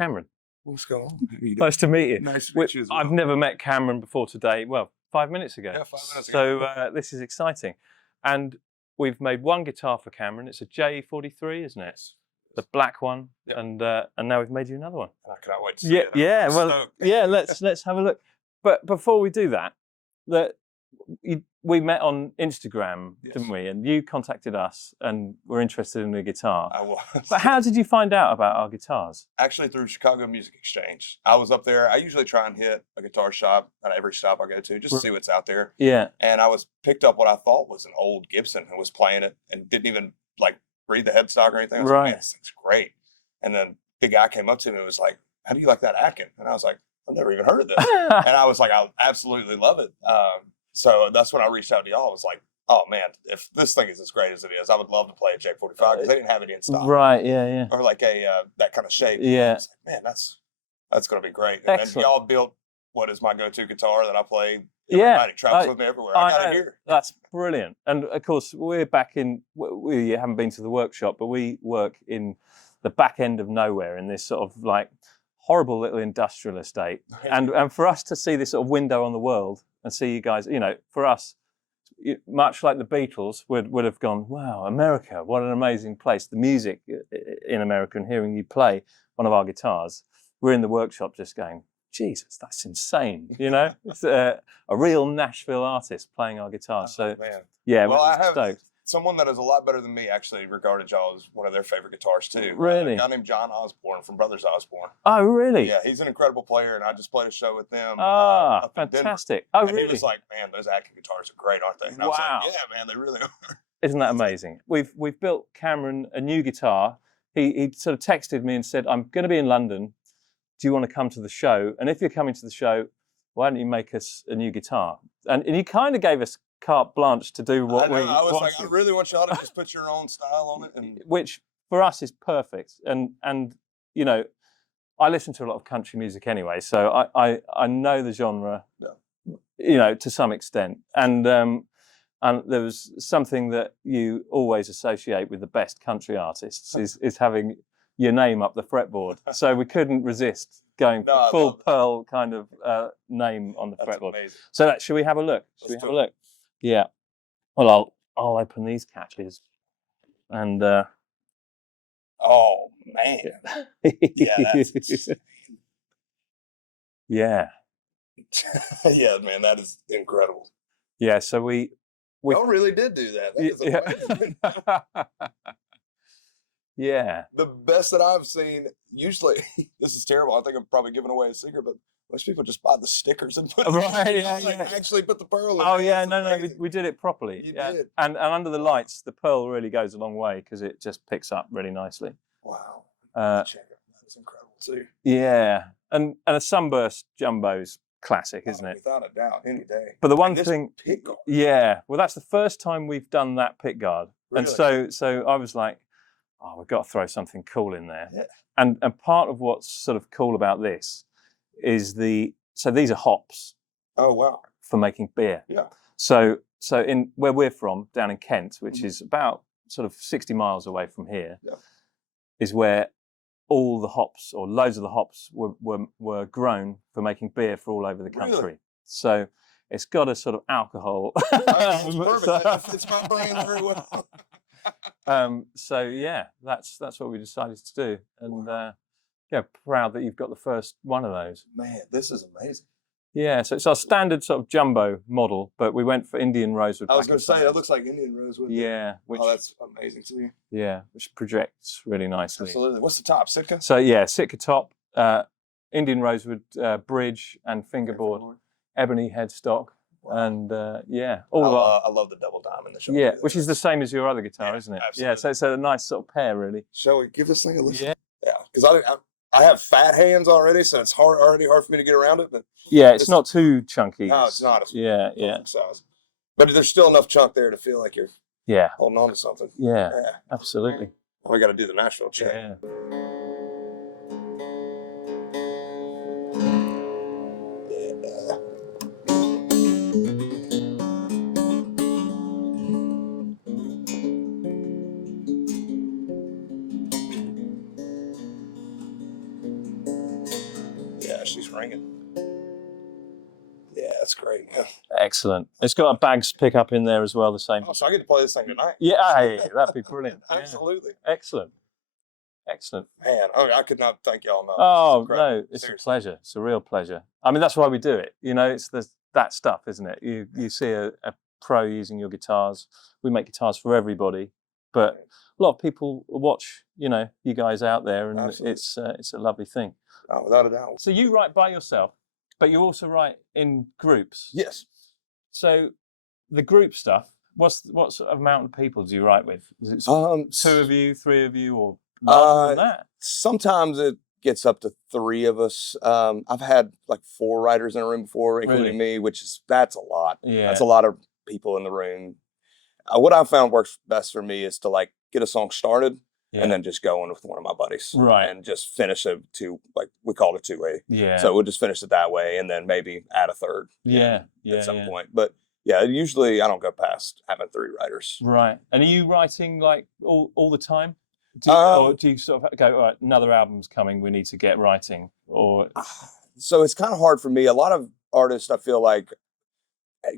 Cameron. What's going on? Nice to meet you. Nice to meet you as well. I've never met Cameron before today. Well, 5 minutes ago. Yeah, 5 minutes ago. So this is exciting. And we've made one guitar for Cameron. It's a J43, isn't it? The black one. Yep. And now we've made you another one. I cannot wait to see it. Yeah. I'm Well, stoked. yeah. Let's have a look. But before we do that, we met on Instagram, Yes. didn't we? And you contacted us and were interested in the guitar. I was. But how did you find out about our guitars? Actually, through Chicago Music Exchange. I was up there. I usually try and hit a guitar shop at every stop I go to just to see what's out there. Yeah. And I picked up what I thought was an old Gibson and was playing it and didn't even read the headstock or anything. I was like, man, this thing's great. And then the guy came up to me and was like, how do you like that Atkin? And I was like, I've never even heard of this. And I was like, I absolutely love it. So that's when I reached out to y'all. I was like, oh man, if this thing is as great as it is, I would love to play a J45 because they didn't have it in stock. Right, yeah. Or like that kind of shape. Yeah. I was like, man, that's going to be great. And then y'all built what is my go-to guitar that I play. Everybody travels with me everywhere. I got it here. That's brilliant. And of course, we're back in, we haven't been to the workshop, but we work in the back end of nowhere in this sort of like horrible little industrial estate. And for us to see this sort of window on the world and see you guys, for us, much like the Beatles would have gone, wow, America, what an amazing place. The music in America and hearing you play one of our guitars, we're in the workshop just going, Jesus, that's insane. It's a real Nashville artist playing our guitar. So, man. Yeah, well, we're I have stoked. Someone that is a lot better than me actually regarded y'all as one of their favorite guitars too. Really? A guy named John Osborne from Brothers Osborne. Oh, really? Yeah, he's an incredible player, and I just played a show with them. Fantastic. Oh, really? He was like, man, those Atkin guitars are great, aren't they? And I was like, yeah, man, they really are. Isn't that amazing? We've built Cameron a new guitar. He sort of texted me and said, I'm going to be in London. Do you want to come to the show? And if you're coming to the show, why don't you make us a new guitar? And he kind of gave us carte blanche to do what we I was like, I really want y'all to just put your own style on it. Which for us is perfect. And I listen to a lot of country music anyway, so I know the genre, to some extent. And there was something that you always associate with the best country artists is having your name up the fretboard. So we couldn't resist going for full Pearl kind of name on the fretboard. Amazing. So should we have a look? Should we have a look? Yeah. Well, I'll open these catches, and oh man, yeah, that's insane. Yeah, yeah, man, that is incredible. Yeah, so we really did do that. That is amazing. Yeah. The best that I've seen. Usually, this is terrible. I think I'm probably giving away a secret, but most people just buy the stickers and put actually put the pearl in. Oh yeah, no, we did it properly. You did. And under the lights, the pearl really goes a long way because it just picks up really nicely. Wow. Check it. That is incredible too. Yeah, and a sunburst jumbo's classic, isn't it? Without a doubt, any day. But the one thing, pick guard. Yeah, well, that's the first time we've done that pick guard, Really? And so I was like, oh, we've got to throw something cool in there. Yeah. And part of what's sort of cool about this is so these are hops. Oh wow. For making beer. Yeah. So in where we're from, down in Kent, which is about sort of 60 miles away from here, is where all the hops or loads of the hops were grown for making beer for all over the country. Really? So it's got a sort of alcohol. It's perfect. It's my brain very well. So yeah, that's what we decided to do, and proud that you've got the first one of those. Man, this is amazing. Yeah, so it's our standard sort of jumbo model, but we went for Indian rosewood. I was going to say, that looks like Indian rosewood. Yeah. That's amazing too. Yeah, which projects really nicely. Absolutely. What's the top, Sitka? So yeah, Sitka top, Indian rosewood bridge and fingerboard, ebony headstock. Wow. And I love the double diamond. Yeah, which is the same as your other guitar, isn't it? Absolutely. Yeah, so it's a nice sort of pair, really. Shall we give this thing a listen? Yeah, because I have fat hands already, so it's already hard for me to get around it. But yeah, it's not too chunky. No, it's not. Yeah. Size. But there's still enough chunk there to feel like you're holding on to something. Yeah, absolutely. Well, we got to do the Nashville check. Yeah. she's ringing. Yeah, that's great. Yeah. Excellent. It's got a bags pickup in there as well, the same. Oh, so I get to play this thing tonight. Yeah, hey, that'd be brilliant. Absolutely. Yeah. Excellent. Excellent. Man, I could not thank y'all enough. Oh, no, it's Seriously. a pleasure. It's a real pleasure. I mean, that's why we do it. You know, it's that stuff, isn't it? You see a pro using your guitars. We make guitars for everybody, but a lot of people watch, you know, you guys out there, and Absolutely. it's a lovely thing. Oh, without a doubt. So you write by yourself, but you also write in groups. Yes. So the group stuff, what sort of amount of people do you write with? Is it 2 of you, 3 of you, or larger than that? Sometimes it gets up to 3 of us. I've had like 4 writers in a room before, including me, that's a lot. Yeah. That's a lot of people in the room. What I found works best for me is to like get a song started and then just go in with one of my buddies. Right. And just finish it like we call it 2-way. Yeah. So we'll just finish it that way and then maybe add a third. At some point. But yeah, usually I don't go past having 3 writers. Right. And are you writing like all the time? Or do you sort of go, all right, another album's coming, we need to get writing? Or so it's kind of hard for me. A lot of artists I feel like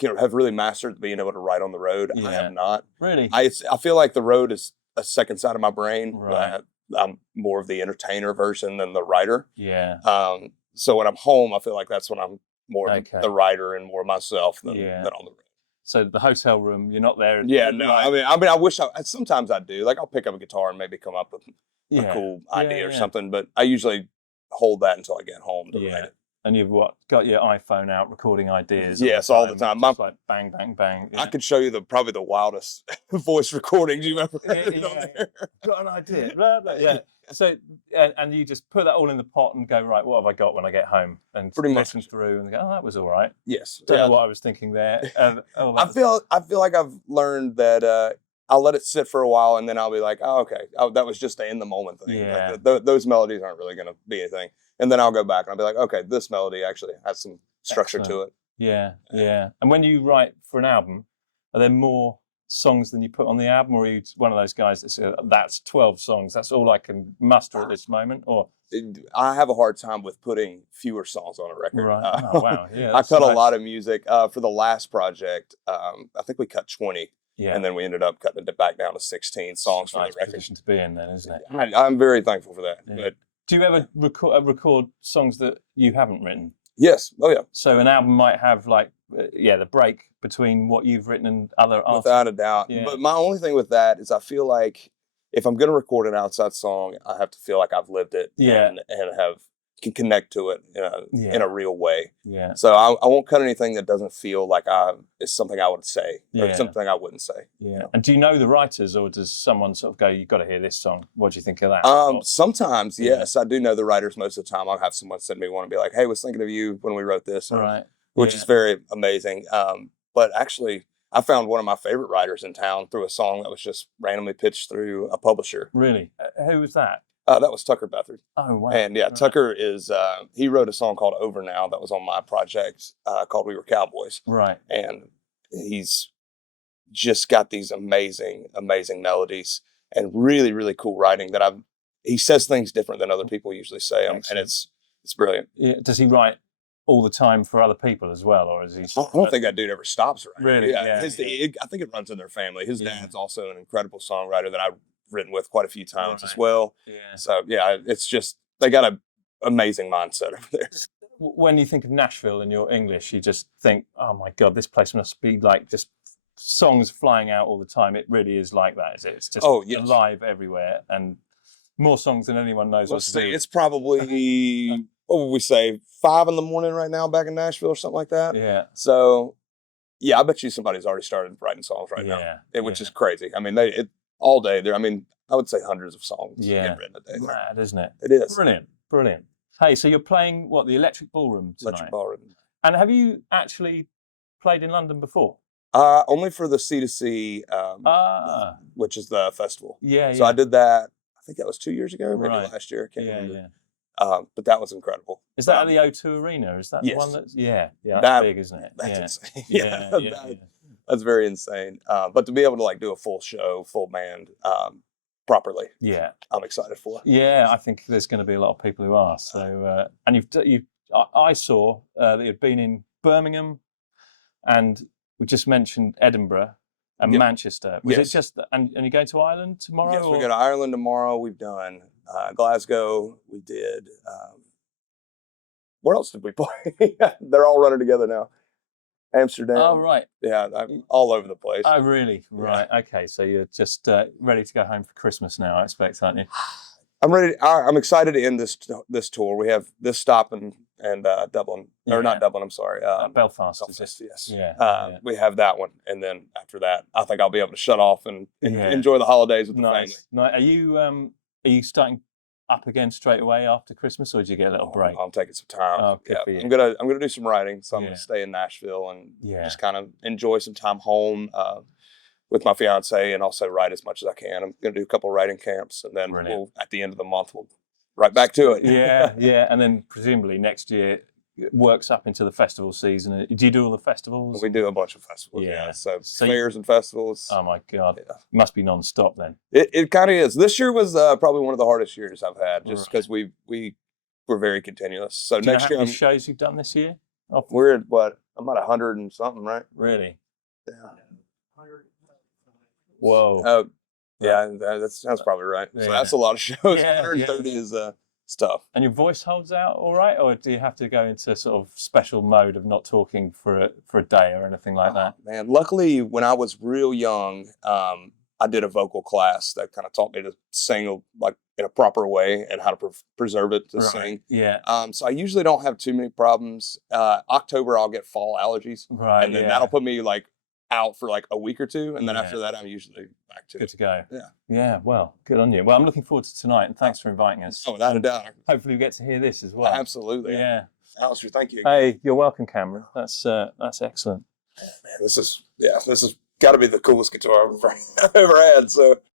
have really mastered being able to write on the road. I have not. Really? I feel like the road is a second side of my brain. Right. I'm more of the entertainer version than the writer. Yeah. So when I'm home, I feel like that's when I'm more the writer and more myself than on the road. So the hotel room, you're not there. Yeah, no. I mean, I wish sometimes I do. Like I'll pick up a guitar and maybe come up with a cool idea or something. But I usually hold that until I get home to write it. And you've got your iPhone out recording ideas? Yes, all the time. Just like bang, bang, bang. I could show you probably the wildest voice recordings you've ever heard on there. Got an idea. Blah, blah, yeah. So, and you just put that all in the pot and go, right, what have I got when I get home? And listen through and go, oh, that was all right. Yes. Don't know what I was thinking there. I feel like I've learned that I'll let it sit for a while and then I'll be like, oh, okay, that was just an in the moment thing. Yeah. Like, those melodies aren't really going to be anything. And then I'll go back and I'll be like, okay, this melody actually has some structure to it. Yeah, yeah. And when you write for an album, are there more songs than you put on the album, or are you one of those guys that says, that's 12 songs, that's all I can muster at this moment? Or I have a hard time with putting fewer songs on a record. Right. Oh, wow. Yeah, I cut a lot of music. For the last project, I think we cut 20. Yeah. And then we ended up cutting it back down to 16 songs for the record. Position to be in then, isn't it? I'm very thankful for that. Yeah. But do you ever record songs that you haven't written? Yes. Oh, yeah. So an album might have like, the break between what you've written and other artists. Without a doubt. Yeah. But my only thing with that is I feel like if I'm going to record an outside song, I have to feel like I've lived it and can connect to it in a real way. Yeah. So I won't cut anything that doesn't feel like it's something I would say or something I wouldn't say. Yeah. You know? And do you know the writers, or does someone sort of go, you've got to hear this song? What do you think of that? Sometimes, yes. I do know the writers most of the time. I'll have someone send me one and be like, hey, I was thinking of you when we wrote this. Right. Which is very amazing. But actually, I found one of my favorite writers in town through a song that was just randomly pitched through a publisher. Really? Who was that? That was Tucker Bethard. Oh, wow. And Tucker is, he wrote a song called Over Now that was on my project called We Were Cowboys. Right. And he's just got these amazing, amazing melodies and really, really cool writing that he says things different than other people usually say them. And it's brilliant. Yeah. Does he write all the time for other people as well, or is he? I don't think that dude ever stops writing. Really? Yeah. I think it runs in their family. His dad's also an incredible songwriter that I've written with quite a few times as well. Yeah. So it's just they got an amazing mindset over there. When you think of Nashville and you're English, you just think, oh my God, this place must be like just songs flying out all the time. It really is like that, is it? It's just alive everywhere and more songs than anyone knows what to do. It's probably what would we say, 5 a.m. right now back in Nashville or something like that. Yeah. So I bet you somebody's already started writing songs now, which is crazy. I mean, all day there. I mean, I would say hundreds of songs get written a day. Mad, isn't it? It is. Brilliant. Hey, so you're playing the Electric Ballroom tonight? Electric Ballroom. And have you actually played in London before? Only for the C2C, which is the festival. Yeah. So I did that. I think that was 2 years ago, maybe last year. I can't remember. Yeah. But that was incredible. Is that at the O2 Arena? Is that the one that's that's big, isn't it? That's insane. That's very insane. But to be able to do a full show, full band, properly, I'm excited for. Yeah, I think there's going to be a lot of people who are. So, and you've I saw that you'd been in Birmingham, and we just mentioned Edinburgh and Manchester. Was it just, and you're going to Ireland tomorrow? Yes, we go to Ireland tomorrow. We've done Glasgow. We did, where else did we play? They're all running together now. Amsterdam. Oh, right. Yeah, I'm all over the place. Oh, really? Right. Yeah. Okay. So you're just ready to go home for Christmas now, I expect, aren't you? I'm ready. I'm excited to end this tour. We have this stop in Dublin, or not Dublin. I'm sorry, Belfast. Belfast, yes. Yeah, we have that one, and then after that, I think I'll be able to shut off and enjoy the holidays with the family. Nice. Are you starting up again straight away after Christmas, or did you get a little break? I'm taking some time. Oh, good for you. I'm gonna do some writing, so I'm gonna stay in Nashville and just kind of enjoy some time home with my fiance, and also write as much as I can. I'm gonna do a couple of writing camps, and then at the end of the month we'll right back to it. Yeah, and then presumably next year it works up into the festival season. Do you do all the festivals? We do a bunch of festivals. So fairs and festivals. Oh my God, it must be non-stop then. It kind of is. This year was probably one of the hardest years I've had, just because we were very continuous. So do next you know year, how many shows you've done this year? We're at what? I'm at 100 and something, right? Really? Yeah. Whoa. Yeah, that sounds probably right. So that's a lot of shows. 130 is stuff. And your voice holds out all right, or do you have to go into sort of special mode of not talking for a day or anything like that? Man, luckily when I was real young, I did a vocal class that kind of taught me to sing like in a proper way and how to preserve it to sing. Yeah. So I usually don't have too many problems. October I'll get fall allergies, and then that'll put me like out for like a week or two, and then after that I'm usually back to good to go. Yeah. Well, good on you. Well, I'm looking forward to tonight, and thanks for inviting us. Oh, without a doubt. Hopefully we get to hear this as well. Absolutely. Yeah. Alistair, thank you. Hey, you're welcome, Cameron. That's excellent. Man, this has got to be the coolest guitar I've ever had. So